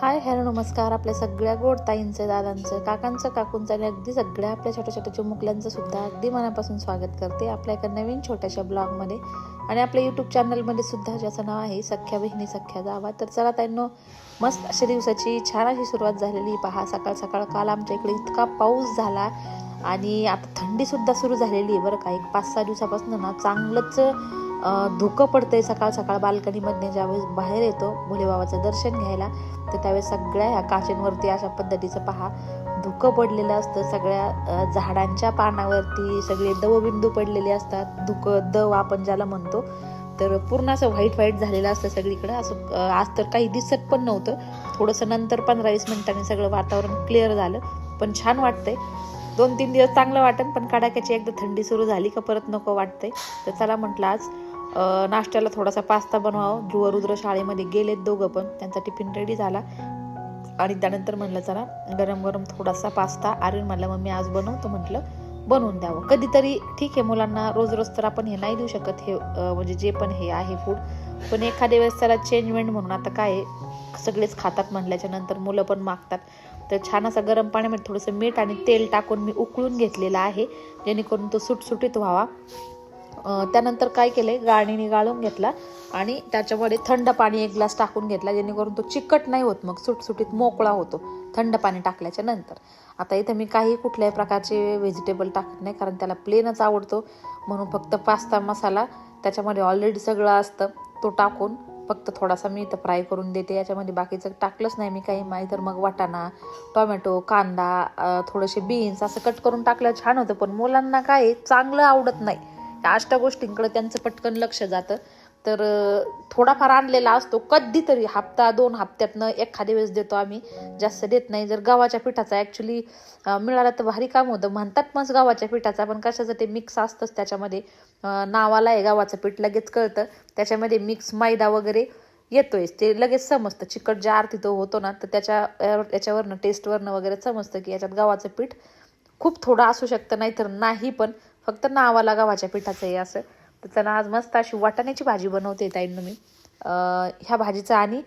Hi hello नमस्कार आपल्या सगळ्या गोड ताईंचं दादांचं काकांचं काकूंचं आणि अगदी सगळ्या आपल्या छोट्या छोट्या चिमुकल्यांचं सुद्धा अगदी मनापासून स्वागत करते आपल्या एका नवीन छोट्याशा ब्लॉगमध्ये. आणि आपल्या यूट्यूब चॅनलमध्ये सुद्धा ज्याचं नाव आहे सख्या बहिणी सख्या जावा. तर चला ताईंनो मस्त अशा दिवसाची छान अशी सुरुवात झालेली. पहा सकाळ सकाळ काल आमच्या इकडे इतका पाऊस झाला आणि आता थंडीसुद्धा सुरू झालेली आहे बरं का. एक पाच सहा दिवसापासून ना चांगलंच धुकं पडतंय सकाळ सकाळ बाल्कनीमधनं ज्यावेळेस बाहेर येतो भोलेबाबाचं दर्शन घ्यायला तर त्यावेळेस सगळ्या ह्या काचेंवरती अशा पद्धतीचं पहा. धुकं पडलेलं असतं सगळ्या झाडांच्या पानावरती सगळे दवबिंदू पडलेले असतात. धुकं दव आपण ज्याला म्हणतो तर पूर्ण असं व्हाईट व्हाईट झालेलं असतं सगळीकडं. असं आज तर काही दिसत पण नव्हतं. थोडंसं नंतर पंधरा वीस मिनिटांनी सगळं वातावरण क्लिअर झालं. पण छान वाटतंय. दोन तीन दिवस चांगलं वाटेल पण कडाक्याची एकदा थंडी सुरू झाली का परत नको वाटतंय. तर चला म्हटलं आज नाश्त्याला थोडासा पास्ता बनवावं. ध्रुवरुद्र शाळेमध्ये गेलेत दोघं पण. त्यांचा टिफिन रेडी झाला. आणि त्यानंतर म्हटलं चला गरम गरम थोडासा पास्ता आर्यन म्हटलं मग मी आज बनवतो. म्हटलं बनवून द्यावं. कधीतरी ठीक आहे मुलांना रोज रोज तर आपण हे नाही देऊ शकत. हे म्हणजे जे पण हे आहे फूड पण एखाद्या वेळेस त्याला चेंजमेंट म्हणून आता काय सगळेच खातात म्हटल्याच्या नंतर मुलं पण मागतात. तर छान असा गरम पाण्यामध्ये थोडंसं मीठ आणि तेल टाकून मी उकळून घेतलेलं आहे. जेणेकरून तो सुटसुटीत व्हावा. त्यानंतर काय केले गाळणीने गाळून घेतला आणि त्याच्यामध्ये थंड पाणी एक ग्लास टाकून घेतला जेणेकरून तो चिकट नाही होत मग सुटसुटीत मोकळा होतो थंड पाणी टाकल्याच्या नंतर. आता इथं मी काही कुठल्याही प्रकारचे व्हेजिटेबल टाकत नाही कारण त्याला प्लेनच आवडतो. म्हणून फक्त पास्ता मसाला त्याच्यामध्ये ऑलरेडी सगळं असतं. तो टाकून फक्त थोडासा मी इथं फ्राय करून देते. याच्यामध्ये बाकीचं टाकलंच नाही मी काही. माहीत तर मग वाटाणा टोमॅटो कांदा थोडेसे बीन्स असं कट करून टाकलं छान होतं. पण मुलांना काय चांगलं आवडत नाही. त्या अष्टा गोष्टींकडे त्यांचं पटकन लक्ष जातं. तर थोडाफार आणलेला असतो. कधीतरी हप्ता दोन हप्त्यातनं एखाद्या वेळेस देतो आम्ही. जास्त देत नाही. जर गव्हाच्या पिठाचा ॲक्च्युली मिळाला तर भारी काम होतं. म्हणतात मग गव्हाच्या पिठाचा पण कशाचं ते मिक्स असतंच त्याच्यामध्ये. नावाला आहे गव्हाचं पीठ लगेच कळतं. त्याच्यामध्ये मिक्स मैदा वगैरे येतोय. ते लगेच समजतं. चिकट जार तिथं होतो ना तर त्याच्या याच्यावरनं टेस्टवरनं वगैरे समजतं की याच्यात गव्हाचं पीठ खूप थोडं असू शकतं. नाहीतर नाही पण फक्त नावाला गव्हाच्या पिठाचं आहे असं. तर त्यांना आज मस्त अशी वाटाण्याची भाजी बनवते ताईंना मी. ह्या भाजीचं आणि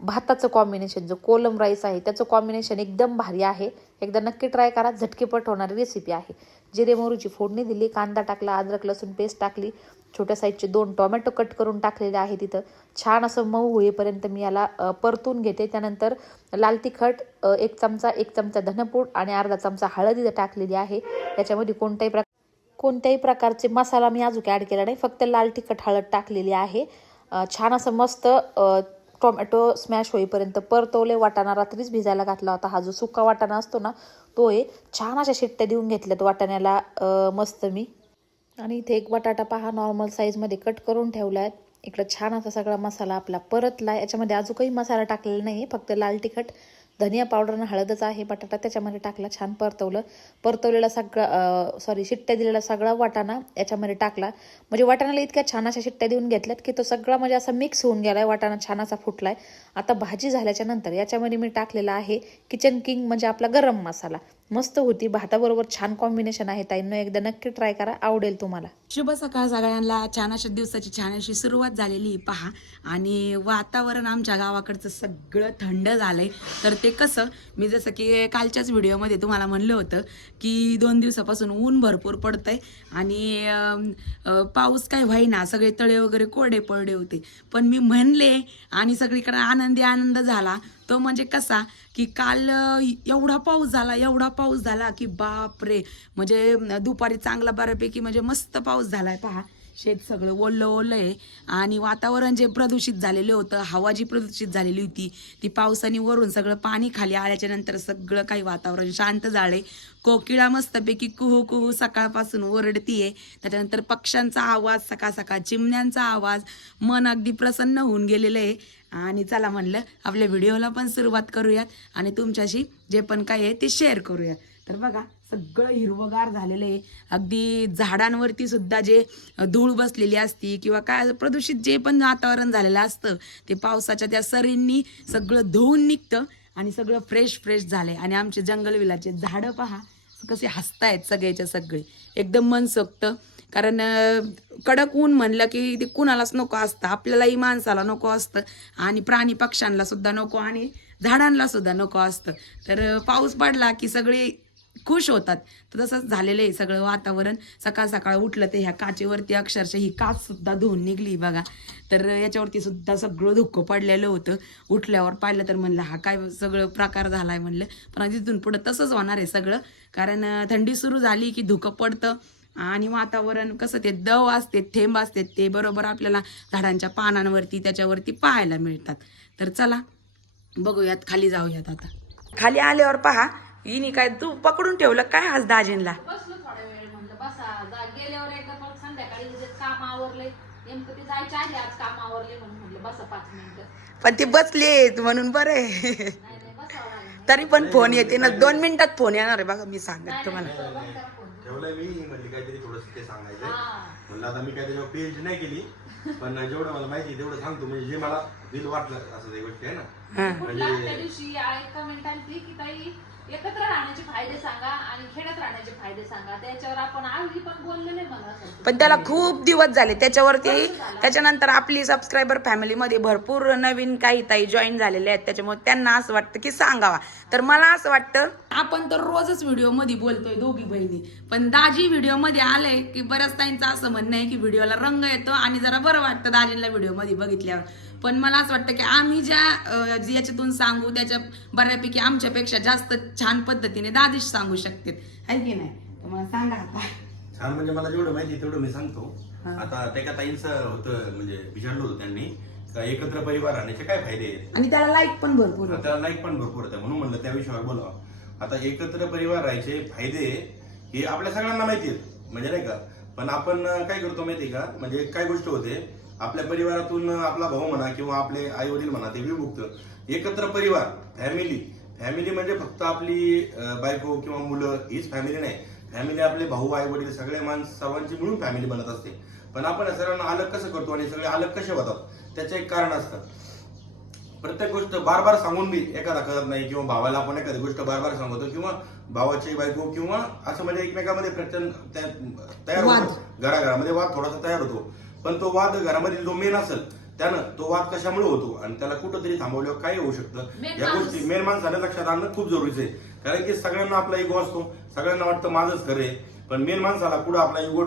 भाताचं कॉम्बिनेशन जो कोलम राईस आहे त्याचं कॉम्बिनेशन एकदम भारी आहे. एकदा नक्की ट्राय करा झटकेपट होणारी रेसिपी आहे. जिरे मोरूची फोडणी दिली कांदा टाकला अद्रक लसूण पेस्ट टाकली. छोट्या साईजचे दोन टोमॅटो कट करून टाकलेले आहे तिथं. छान असं मऊ होईपर्यंत मी याला परतून घेते. त्यानंतर लाल तिखट एक चमचा एक चमचा धनपूड आणि अर्धा चमचा हळद इथं टाकलेली आहे. त्याच्यामध्ये कोणत्याही प्रकार कोणत्याही प्रकारचे मसाला मी अजून ॲड केला नाही. फक्त लाल तिखट हळद टाकलेली आहे. छान असं मस्त टोमॅटो स्मॅश होईपर्यंत परतवले वाटाणा रात्रीच भिजायला घातला होता. हा जो सुका वाटाणा असतो ना तो आहे छान अशा शिट्ट्या देऊन घेतल्यात वाटाण्याला मस्त मी. आणि इथे एक बटाटा पहा नॉर्मल साईजमध्ये कट करून ठेवला आहे इकडं छान असा सगळा मसाला आपला परतला याच्यामध्ये अजून काही मसाला टाकलेला नाही फक्त लाल तिखट. धनिया पावडर आणि हळदच आहे बटाटा त्याच्यामध्ये टाकला छान परतवलं. परतवलेला सगळा सॉरी शिट्ट्या दिलेला सगळा वाटाणा याच्यामध्ये टाकला. म्हणजे वाटाण्याला इतक्या छान अशा शिट्ट्या देऊन घेतल्यात की तो सगळा म्हणजे असा मिक्स होऊन गेलाय वाटाणा छान असा फुटलाय. आता भाजी झाल्याच्यानंतर याच्यामध्ये मी टाकलेला आहे किचन किंग म्हणजे आपला गरम मसाला. मस्त होती भाताबरोबर छान कॉम्बिनेशन आहे ताईंनो एकदा नक्की ट्राय करा आवडेल तुम्हाला. शुभ सकाळ सगळ्यांना. छान अशा दिवसाची छान अशी सुरुवात झालेली आहे. पहा आणि वातावरण आमच्या गावाकडचं सगळं थंड झालंय. तर ते कसं मी जसं की कालच्याच व्हिडिओमध्ये तुम्हाला म्हणलं होतं की दोन दिवसापासून ऊन भरपूर पडतंय आणि पाऊस काय व्हायना सगळे तळे वगैरे कोरडे पडले होते. पण मी म्हणले आणि सगळीकडे आनंदी आनंद झाला. तो म्हणजे कसा की काल एवढा पाऊस झाला एवढा पाऊस झाला की बाप रे म्हणजे दुपारी चांगला बऱ्यापैकी म्हणजे मस्त पाऊस झाला आहे पहा. शेत सगळं ओललं ओलं आहे. आणि वातावरण जे प्रदूषित झालेलं होतं हवा जी प्रदूषित झालेली होती ती पावसाने वरून सगळं पाणी खाली आल्याच्यानंतर सगळं काही वातावरण शांत झालंय. कोकिळा मस्तपैकी कुहू कुहू सकाळपासून ओरडतीये. त्याच्यानंतर पक्ष्यांचा आवाज सकाळ सकाळ चिमण्यांचा आवाज मन अगदी प्रसन्न होऊन गेलेलं आहे. आणि चला म्हणलं आपल्या व्हिडिओला पण सुरुवात करूयात आणि तुमच्याशी जे पण काही आहे ते शेअर करूयात. तर बघा सगळं हिरवगार झालेलं आहे. अगदी झाडांवरती सुद्धा जे धूळ बसलेली असती किंवा काय प्रदूषित जे पण वातावरण झालेलं असतं ते पावसाच्या त्या सरींनी सगळं धुवून निघतं आणि सगळं फ्रेश फ्रेश झालं आहे आणि आमचे जंगल विलाचे झाडं पहा कसे हसतायत सगळ्याच्या सगळे. एकदम मन मनसोक्त कारण कडक ऊन म्हणलं की ते कुणालाच नको असतं आपल्यालाही माणसाला नको असतं आणि प्राणी पक्ष्यांना सुद्धा नको आणि झाडांना सुद्धा नको असतं. तर पाऊस पडला की सगळे खुश होतात. तर तसंच झालेलं आहे सगळं वातावरण. सकाळ सकाळ उठलं ते ह्या काचेवरती अक्षरशः ही काच सुद्धा धुवून निघली बघा. तर याच्यावरती सुद्धा सगळं धुकं पडलेलं होतं. उठल्यावर पाहिलं तर म्हणलं हा काय सगळं प्रकार झालाय म्हणलं. पण तिथून पुढं तसंच होणार आहे सगळं. कारण थंडी सुरू झाली की धुकं पडतं. आणि वातावरण कसं ते दव असते थेंब असते ते बरोबर आपल्याला झाडांच्या पानांवरती त्याच्यावरती पाहायला मिळतात. तर चला बघूयात खाली जाऊयात आता. खाली आल्यावर पहा हिनी काय तू पकडून ठेवलं काय आज दाजींला? बसलो थोडा वेळ म्हणलं बसा. जा गेल्यावर एकदा परत संध्याकाळी जे काम आवरले नेमकं ते जायच्या आधी आज काम आवरले म्हणून म्हणलं बसा पाच मिनिटं. पण ते बसलेत म्हणून बरे नाही नाही बसावं लागेल तरी पण फोन येते ना दोन मिनिटात फोन येणार आहे बघा मी सांगत तुम्हाला. ठेवलंय मी म्हणजे काहीतरी थोडस ते सांगायचंय. हा. म्हणलं आता मी काय त्याच्यावर पीएचडी नाही केली पण जेवढं मला माहिती आहे तेवढं सांगतो. म्हणजे जे मला दिल वाटलं असं काही गोष्टी आहे ना. कुठला त्या दिवशी एक कमेंट आली की ताई एकत्र राहण्याचे फायदे सांगा आणि खेड्यात राहण्याचे फायदे सांगा. त्याच्यावर आपण आधी पण बोललेले मला असं. पण त्याला खूप दिवस झाले. त्याच्यावरती त्याच्यानंतर आपली सबस्क्रायबर फॅमिलीमध्ये भरपूर नवीन काही ताई जॉईन झालेले आहेत. त्याच्यामुळे त्यांना असं वाटतं की सांगावा. तर मला असं वाटतं आपण तर रोजच व्हिडिओमध्ये बोलतोय दोघी बहिणी. पण दाजी व्हिडिओमध्ये आलंय की बऱ्याच ताईंचं असं म्हणणं आहे की व्हिडिओला रंग येतो आणि जरा बरं वाटतं दाजींना व्हिडिओमध्ये बघितल्यावर. पण मला असं वाटतं की आम्ही ज्या याच्यातून सांगू त्याच्या बऱ्यापैकी आमच्यापेक्षा जास्त छान पद्धतीने दादीश सांगू शकते आहे की नाही? तुम्हाला सांगा आता. छान म्हणजे मला जेवढं माहिती तेवढं मी सांगतो. आता त्या का ताईंचं होतं म्हणजे विचारलं होतं त्यांनी का एकत्र परिवार राहण्याचे काय फायदे आहेत? आणि त्याला लाईक पण भरपूर. त्याला लाईक पण भरपूर होतं म्हणून म्हणलं त्या विषयावर बोलावं. आता एकत्र परिवार राहायचे फायदे हे आपल्या सगळ्यांना माहिती आहेत. म्हणजे नाही का? पण आपण काय करतो माहिती का? म्हणजे काय गोष्ट होते आपल्या परिवारातून आपला भाऊ म्हणा किंवा आपले आई वडील म्हणा ते विभुक्त. एकत्र परिवार फॅमिली फॅमिली म्हणजे फक्त आपली बायको किंवा मुलं हीच फॅमिली नाही. फॅमिली आपले भाऊ आई वडील सगळे माणसं सर्वांची मिळून फॅमिली बनत असते. पण आपण सर्वांना अलग कसं करतो आणि सगळे अलग कसे होतात? त्याचं एक कारण असतं. प्रत्येक गोष्ट बार बार सांगून बी एखादा करत नाही किंवा भावाला आपण एखादी गोष्ट बार बार सांगतो किंवा भावाची बायको किंवा असं म्हणजे एकमेकामध्ये प्रचंड त्या- तयार. होतो. घराघरामध्ये वाद थोडासा तयार होतो. पण तो वाद घरामध्ये जो मेन असेल त्यानं तो वाद कशामुळे होतो? आणि त्याला कुठंतरी थांबवल्यावर काय होऊ शकतं? या. गोष्टी मेन माणसाने लक्षात आणणं खूप जरुरीचं आहे. कारण की सगळ्यांना आपला इगो असतो. सगळ्यांना वाटतं माझंच खरं आहे. पण मेन माणसाला पुढे आपला इगो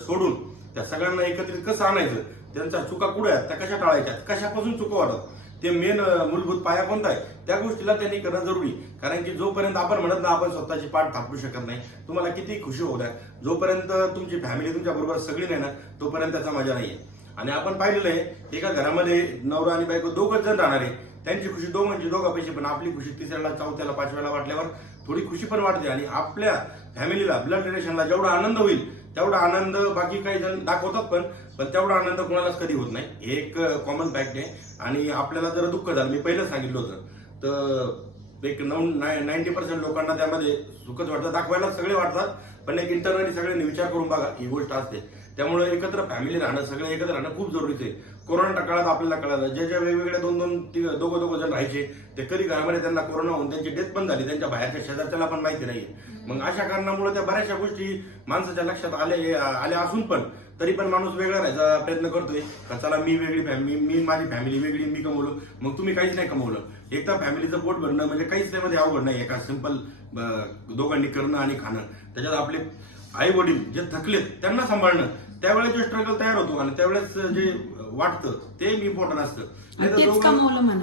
सोडून त्या सगळ्यांना एकत्रित कसं आणायचं? त्यांच्या चुका कुठे आहेत? त्या कशा टाळायच्या? कशापासून चुका वाटत ते मेन मूलभूत पाया कोणता आहे? त्या गोष्टीला त्यांनी करणं जरुरी. कारण की जोपर्यंत आपण म्हणत ना आपण स्वतःची पाठ थापू शकत नाही तुम्हाला किती खुशी होऊ द्या. जोपर्यंत तुमची फॅमिली तुमच्या बरोबर सगळी नाही ना तोपर्यंत त्याचा मजा नाहीये आणि आपण पाहिलेलं आहे एका घरामध्ये नवरा आणि बायको दोघच जण राहणार आहे. त्यांची खुशी दोघांची म्हणजे दोघांपैकी पण आपली खुशी तिसऱ्याला चौथ्याला पाचव्याला वाटल्यावर थोडी खुशी पण वाटते आणि आपल्या फॅमिलीला ब्लड रिलेशनला जेवढा आनंद होईल तेवढा आनंद बाकी काही जण दाखवतात पण पण तेवढा आनंद कोणालाच कधी होत नाही. हे एक कॉमन फॅक्ट आहे. आणि आपल्याला जर दुःख झालं. मी पहिलं सांगितलं होतं. तर एक नऊ नाईन्टी पर्सेंट लोकांना त्यामध्ये सुखच वाटतं. दाखवायला सगळे वाटतात पण एक इंटरनली सगळ्यांनी विचार करून बघा. ही गोष्ट असते. त्यामुळे एकत्र फॅमिली राहणं सगळे एकत्र राहणं खूप जरुरीचं आहे. कोरोनाच्या काळात आपल्याला कळालं जे जे वेगवेगळे दोन दोन दोघं दोघं जण राहायचे ते कधी घरामध्ये त्यांना कोरोना होऊन त्यांची डेथ पण झाली त्यांच्या बाहेरच्या शेजारच्याला पण माहिती नाही मग अशा कारणामुळे त्या बऱ्याचशा गोष्टी माणसाच्या लक्षात आले आल्या असून पण तरी पण माणूस वेगळा राहायचा प्रयत्न करतोय. का चला मी वेगळी फॅमिली मी माझी फॅमिली वेगळी मी कमवलं मग तुम्ही काहीच नाही कमवलं. एकदा फॅमिलीचं पोट भरणं म्हणजे काहीच त्यामध्ये अवघड नाही एका सिंपल दोघांनी करणं आणि खाणं. त्याच्यात आपले आई वडील जे थकलेत त्यांना सांभाळणं. त्यावेळेस जे स्ट्रगल तयार होतो आणि त्यावेळेस जे वाटतं ते इम्पॉर्टंट असतं.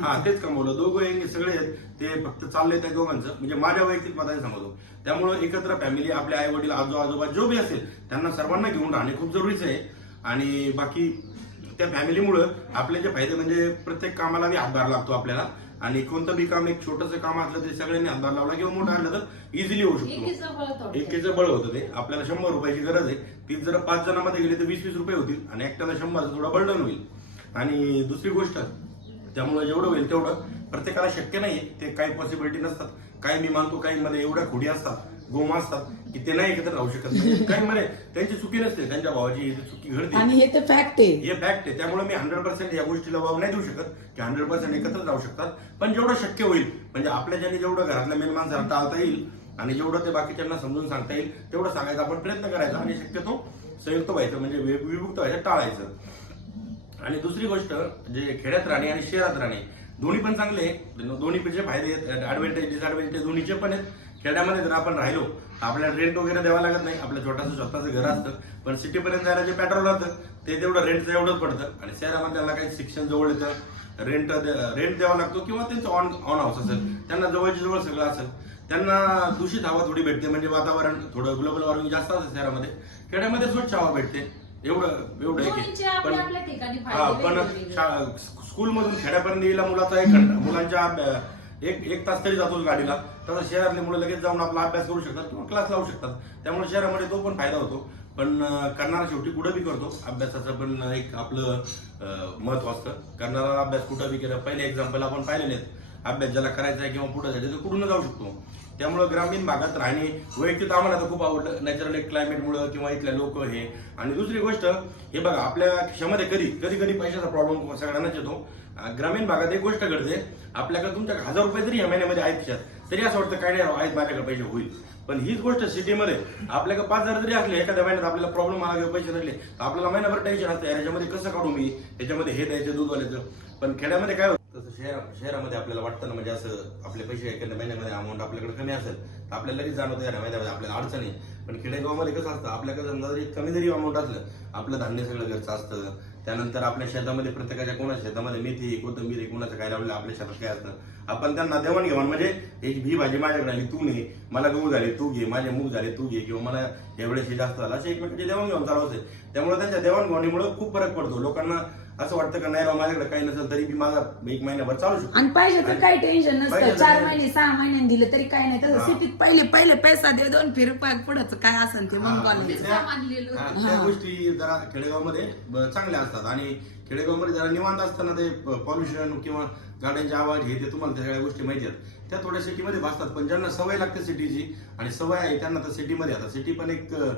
हा तेच कमवलं. दोघं हे सगळे आहेत ते फक्त चाललंय त्या दोघांचं. म्हणजे माझ्या वैयक्तिक मताने सांगतो. त्यामुळे एकत्र फॅमिली आपले आई वडील आजो आजोबा जो बी असेल त्यांना सर्वांना घेऊन राहणे खूप जरुरीचं आहे. आणि बाकी त्या फॅमिलीमुळं आपले जे फायदे म्हणजे प्रत्येक कामाला बी हातभार लागतो आपल्याला. आणि कोणतं बी काम एक छोटंसं काम असलं ते सगळ्यांनी हातभार लावला किंवा मोठं आणलं तर इझिली होऊ शकतो. एकीचं बळ. एकेचं बळ होतं ते. आपल्याला शंभर रुपयाची गरज आहे. ती जर पाच जणांमध्ये गेली तर वीस वीस रुपये होतील आणि एकट्याला शंभरचं थोडा बर्डन होईल. आणि दुसरी गोष्ट त्यामुळे जेवढं होईल तेवढं. प्रत्येकाला शक्य नाही ते काही पॉसिबिलिटी नसतात. काही मी मानतो काही मध्ये एवढ्या खोडी असतात. गोमा असतात की ते नाही एकत्र राहू शकत नाही. काही मध्ये त्यांची चुकी नसते त्यांच्या भावाची चुकी घडते. आणि हे तर फॅक्ट आहे. हे फॅक्ट आहे. त्यामुळे मी हंड्रेड पर्सेंट या गोष्टीला वाव नाही देऊ शकत की हंड्रेड पर्सेंट एकत्र राहू शकतात. पण जेवढं शक्य होईल म्हणजे आपल्या ज्याने जेवढं घरातल्या मेन माणसाला टाळता येईल आणि जेवढं ते बाकीच्यांना समजून सांगता येईल तेवढं सांगायचा आपण प्रयत्न करायचा. आणि शक्यतो संयुक्त व्हायचं म्हणजे वि- विभक्त व्हायचं टाळायचं. आणि दुसरी गोष्ट जे खेड्यात राहणे आणि शहरात राहणे दोन्ही पण चांगले आहे. दोन्हीचे फायदे आहेत ऍडव्हान्टेज डिसएडव्हान्टेज दोन्हीचे पण आहेत. खेड्यामध्ये जर आपण राहिलो तर आपल्याला रेंट वगैरे द्यावा लागत नाही. आपलं छोटंसं स्वतःचं घर असतं. पण सिटीपर्यंत जायला जे पेट्रोल राहतं ते तेवढं रेंटचं एवढंच पडतं. आणि शहरामध्ये त्यांना काही शिक्षण जवळ येतं. रेंट रेंट द्यावा लागतो किंवा त्यांचं ऑन ऑन हाऊस असेल. त्यांना जवळची जवळ सगळं असेल. त्यांना दूषित हवा थोडी भेटते म्हणजे वातावरण थोडं ग्लोबल वॉर्मिंग जास्त असतं शहरामध्ये. खेड्यामध्ये स्वच्छ हवा भेटते. एवढं एवढं आहे. दोन्हीचे की आपल्या पण हा पण स्कूलमधून खेड्यापर्यंत यायला मुलाचा एक घंटा मुलांच्या एक एक तास तरी जातो गाडीला. तसं शहरातले मुलं लगेच जाऊन आपला अभ्यास करू शकतात किंवा क्लास लावू शकतात. त्यामुळे शहरामध्ये तो पण फायदा होतो. पण करणारा शेवटी कुठं बी करतो. अभ्यासाचं पण एक आपलं महत्त्व असतं. करणारा अभ्यास कुठं बी केलं पहिले एक्झाम्पल आपण पाहिले नाहीत अभ्यास ज्याला करायचा आहे किंवा पुढं जायचं तो कुठून जाऊ शकतो? त्यामुळं ग्रामीण भागात राहणे वैयक्तिक आम्हाला तर खूप आवडलं. नॅचरल क्लायमेटमुळं किंवा इथल्या लोक हे. आणि दुसरी गोष्ट हे बघा आपल्या क्षमध्ये कधी कधी कधी पैशाचा प्रॉब्लेम सगळ्यांनाच येतो. ग्रामीण भागात एक गोष्ट घडते आपल्याकडे तुमच्या हजार रुपये जरी या महिन्यामध्ये आहेत खिशात तरी असं वाटतं काय नाही आहेत माझ्याकडे पैसे होईल. पण हीच गोष्ट सिटीमध्ये आपल्याकडे पाच हजार जरी असले एखाद्या महिन्यात आपल्याला प्रॉब्लेम आला किंवा पैसे नसले तर आपल्याला महिनाभर टेन्शन असतं याच्यामध्ये कसं काढू मी? याच्यामध्ये हे द्यायचं दूधवाल्याचं पण खेड्यामध्ये काय होतं तसं शहरा शहरामध्ये आपल्याला वाटतं ना म्हणजे असं आपले पैसे एखाद्या महिन्यामध्ये अमाऊंट आपल्याकडे कमी असेल तर आपल्याला लगेच जाणवतं या महिन्यामध्ये आपल्याला अडचण आहे. पण खेडेगावामध्ये कसं असतं आपल्याकडे समजा जरी कमी जरी अमाऊंट असलं आपलं धान्य सगळं घरचं असतं. त्यानंतर आपल्या शेतामध्ये प्रत्येकाच्या कोणाच्या शेतामध्ये मेथी कोथिंबीर कोणाचं काय लावलं आपल्या शेतात काय असतं. आपण त्यांना देवाणघेवाण म्हणजे एक ही भाजी माझ्याकडे आली तू ने. मला गहू झाले तू घे. माझे मूग झाले तू घे. किंवा मला एवढे हे जास्त झालं. असे एकमेकांचे देवाणघेवाण चालू असते. त्यामुळे त्यांच्या देवाणघेवाणीमुळे खूप फरक पडतो. लोकांना असं वाटतं का नाही राव माझ्याकडे काही नसेल तरी मी माझा एक महिन्याभर चालू शकतो. आणि पैशाचं काही टेन्शन नसतं. चार महिने सहा महिन्यांनी दिलं तरी काही नाही. तसं. सिटीत पहिले पहिले पैसा दे दोन फिर पुढचं काय असेल ते मग कॉलेज म्हणजे त्या. हा, गोष्टी जरा खेडेगावमध्ये ब- चांगल्या असतात. आणि खेडेगावमध्ये जरा निवांत असताना ते पॉल्युशन किंवा गाड्यांचे आवाज हे ते तुम्हाला त्या सगळ्या गोष्टी माहिती आहेत. त्या थोड्या सिटीमध्ये भासतात पण ज्यांना सवय लागते सिटीची आणि सवय आहे त्यांना तर सिटीमध्ये आता सिटी पण एक अं,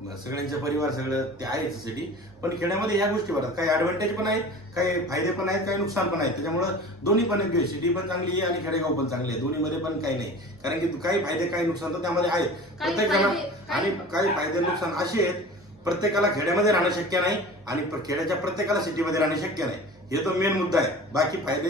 सगळ्यांचे परिवार सगळं ते आहेच सिटी पण खेड्यामध्ये ह्या गोष्टी बघतात काही ऍडव्हान्टेज पण आहेत काही फायदे पण आहेत काही नुकसान पण आहेत. त्याच्यामुळं दोन्ही पण योग्य सिटी पण चांगली आहे आणि खेडेगाव पण चांगली आहे. दोन्हीमध्ये पण काही नाही. कारण की काही फायदे काही नुकसान तर त्यामध्ये आहे काही प्रत्येक जण फायदे- आणि काही- फायदे नुकसान असे आहेत प्रत्येकाला खेड्यामध्ये राहणं शक्य नाही आणि खेड्याच्या प्रत्येकाला सिटीमध्ये राहणं शक्य नाही. हे तो मेन मुद्दा आहे. बाकी फायदे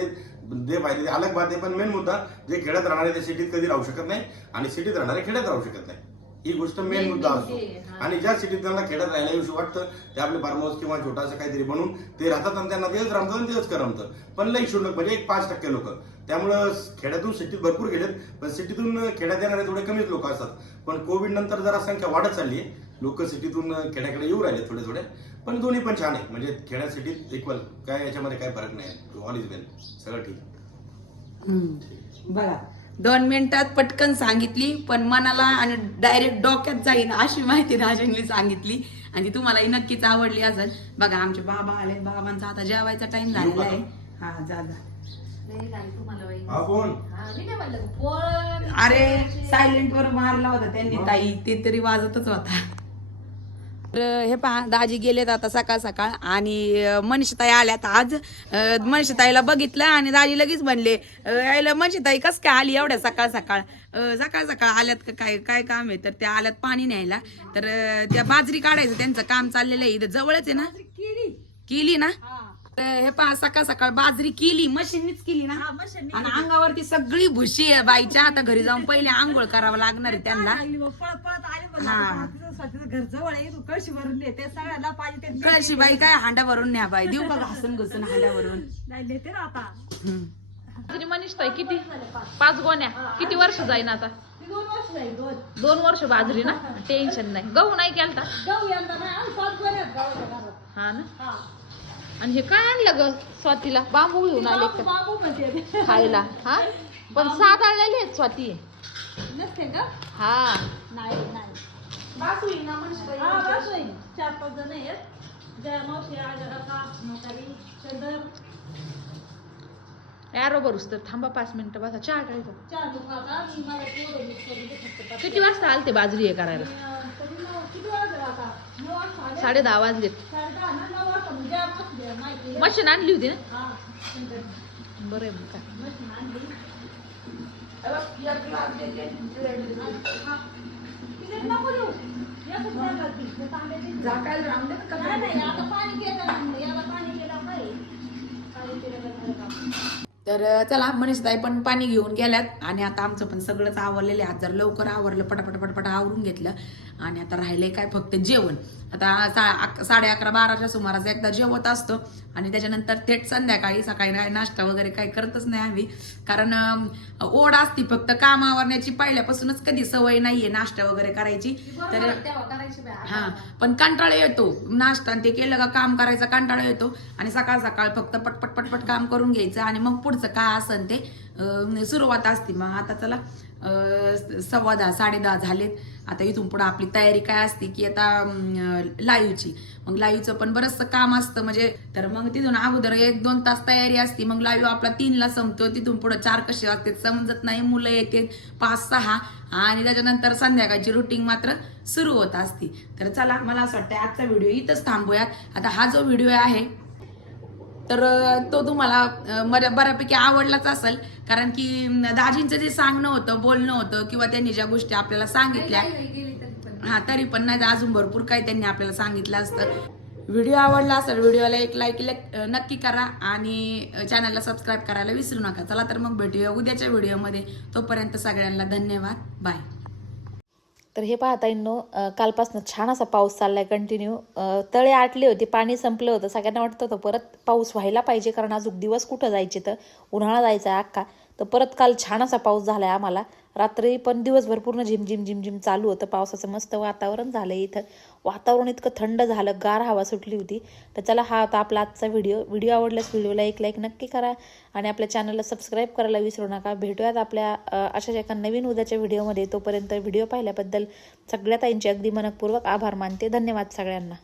जे फायदे ते अलग बात आहे पण मेन मुद्दा जे खेड्यात राहणारे ते सिटीत कधी राहू शकत नाही आणि सिटीत राहणारे खेड्यात राहू शकत नाही. ही गोष्ट मेन मुद्दा असतो. हा. आणि ज्या सिटीत त्यांना खेड्यात राहायला येऊ वाटतं ते आपले फार्म हाऊस किंवा छोटासा काहीतरी बनवून ते राहतात आणि त्यांना तेच रमतं आणि तेच करमतं पण लई शुल्लक म्हणजे एक पाच टक्के लोक. त्यामुळं खेड्यातून सिटीत भरपूर गेलेत पण सिटीतून खेड्यात येणारे थोडे कमीच लोक असतात. पण कोविड नंतर जरा संख्या वाढत चालली आहे. लोक सिटीतून खेड्याकडे येऊ राहिले थोडे थोडे. पण दोन्ही पण छान आहे. म्हणजे खेड्या सिटीत इक्वल काय याच्यामध्ये काय फरक नाही ऑल इज वेल सगळं ठीक. बघा दोन मिनिटात पटकन सांगितली पण मनाला आणि डायरेक्ट डोक्यात जाईन अशी माहिती राजांनी सांगितली. आणि ती तुम्हालाही नक्कीच आवडली असेल. बघा आमचे बाबा आले. बाबांचा आता जेवायचा टाइम झालेला आहे. हा जा तुम्हाला अरे सायलेंट वर मारला होता त्यांनी ताई. ते तरी वाजतच होता. तर हे पहा दाजी गेलेत आता सकाळ सकाळ आणि मनीषाताई आल्यात आज. अं, मनीषाताईला बघितलं आणि दाजी लगेच म्हणले यायला मनीषाताई कस काय आली एवढ्या सकाळ सकाळ? सकाळ सकाळ आल्यात का काय काय काम आहे? तर त्या आल्यात पाणी न्यायला. तर त्या बाजरी काढायचं त्यांचं काम चाललेलं आहे. इथं जवळच आहे ना? केली. ना? हे पहा सकाळ सकाळ बाजरी केली मशीननीच केली ना. आणि अंगावरती सगळी भुशी आहे बाईच्या. आता घरी जाऊन पहिले आंघोळ करावं लागणार आहे त्यांना. पळत पळत आले म्हणलं हा. आता तिचं स्वतःचं घर जवळ आहे तू कळशी भरून नेते सगळ्यांना पाहिजे ते कळशी बाई काय हांडा भरून न्या बाई. देऊ का घासून घुसून हांड्या भरून नाही नेते ना आता. तुम्ही मनीष ताई किती? पाच गोण्या. किती वर्ष जाईन आता? ती दोन वर्ष जाईल दोन. दोन वर्ष बाजरी ना? टेन्शन नाही. गहू नाही केलता? जाऊ यंदा नाही आम्ही पाच गोण्यात गावाच्या घरात. हा ना? हा. आणि हे काय आणलं ग स्वातीला? बांबू घेऊन आले बाबू बाबू म्हणते ते. खायला हा? पण सात आणलेले आहेत स्वाती. नसते का? हा. नाही नाही. हा बस चार पाच जण आहेत. जया मावशी आजरा म्हातारी चंदर ॲरो भरूस तर थांबा पाच मिनिटं बसा चहा पाच. किती वाजता आलते बाजरी हे करायला? साडे दहा वाजलेत म्हणजे. मशीन आणली होती ना. बरं आहे मग काय. तर चला मनीषताई पण पाणी घेऊन गेल्यात. आणि आता आमचं पण सगळंच आवरलेलं आहे. आज जर लवकर आवरलं पटापट पटापट आवरून घेतलं आणि आता राहिले काय फक्त जेवण. आता सा साडे अकरा बाराच्या सुमारास एकदा जेवत असतो आणि त्याच्यानंतर थेट संध्याकाळी सकाळी काय नाश्ता वगैरे काही करतच नाही आम्ही. कारण ओढ असती फक्त काम आवरण्याची पहिल्यापासूनच कधी सवय नाहीये नाश्ता वगैरे करायची. तर हा पण कंटाळा येतो. नाश्ता ते केलं का काम करायचा कंटाळा येतो. आणि सकाळ सकाळ फक्त पटपट पटपट काम करून घ्यायचं आणि मग पुढचं काय असन ते सुरुवात असते. मग आता चला सव्वा दहा साडे दहा झालेत. आता इथून पुढे आपली तयारी काय असते की आता लाईव्हची मग लाईव्हचं पण बरंचसं काम असतं. म्हणजे तर मग तिथून अगोदर एक दोन तास तयारी असती. मग लाईव्ह आपला तीनला संपतो. तिथून पुढे चार कसे वाजते समजत नाही. मुलं येते पाच सहा. आणि त्याच्यानंतर संध्याकाळची रुटीन मात्र सुरू होत असती. तर चला मला असं वाटतं आजचा व्हिडिओ इथंच थांबूयात. आता हा जो व्हिडिओ आहे तर तो तुम्हाला बऱ्या- बऱ्यापैकी आवडलाच असेल. कारण की दाजींचं जे सांगणं होतं बोलणं होतं किंवा त्यांनी ज्या गोष्टी आपल्याला सांगितल्या हा तरी पण नाही तर अजून भरपूर काही त्यांनी आपल्याला सांगितलं असतं. व्हिडिओ आवडला असेल व्हिडिओला एक लाईक नक्की करा आणि चॅनलला सबस्क्राईब करायला विसरू नका. चला तर मग भेटूया उद्याच्या व्हिडिओमध्ये. तोपर्यंत सगळ्यांना धन्यवाद. बाय. तर हे पाहता येईनो कालपासून छान असा पाऊस चाललाय कंटिन्यू तळे आटले होते पाणी संपलं होतं. सगळ्यांना वाटतं होतं परत पाऊस व्हायला पाहिजे कारण अजून दिवस कुठं जायचे तर? उन्हाळा जायचा आहे अख्खा. तर परत काल छान असा पाऊस झाला आहे आम्हाला. रात्री पण दिवसभर पूर्ण झिमझिम झिम झिम चालू होतं. पावसाचं मस्त वातावरण झालं इथं. वातावरण इतकं थंड झालं गार हवा सुटली होती. तर चला हा होता आपला आजचा व्हिडिओ. व्हिडिओ आवडल्यास व्हिडिओला एक लाईक नक्की करा. आणि आपल्या चॅनलला सबस्क्राईब करायला विसरू नका. भेटूयात आपल्या अशाच एका नवीन उद्याच्या व्हिडिओमध्ये. तोपर्यंत व्हिडिओ पाहिल्याबद्दल सगळ्या ताईंचे अगदी मनपूर्वक आभार मानते. धन्यवाद सगळ्यांना.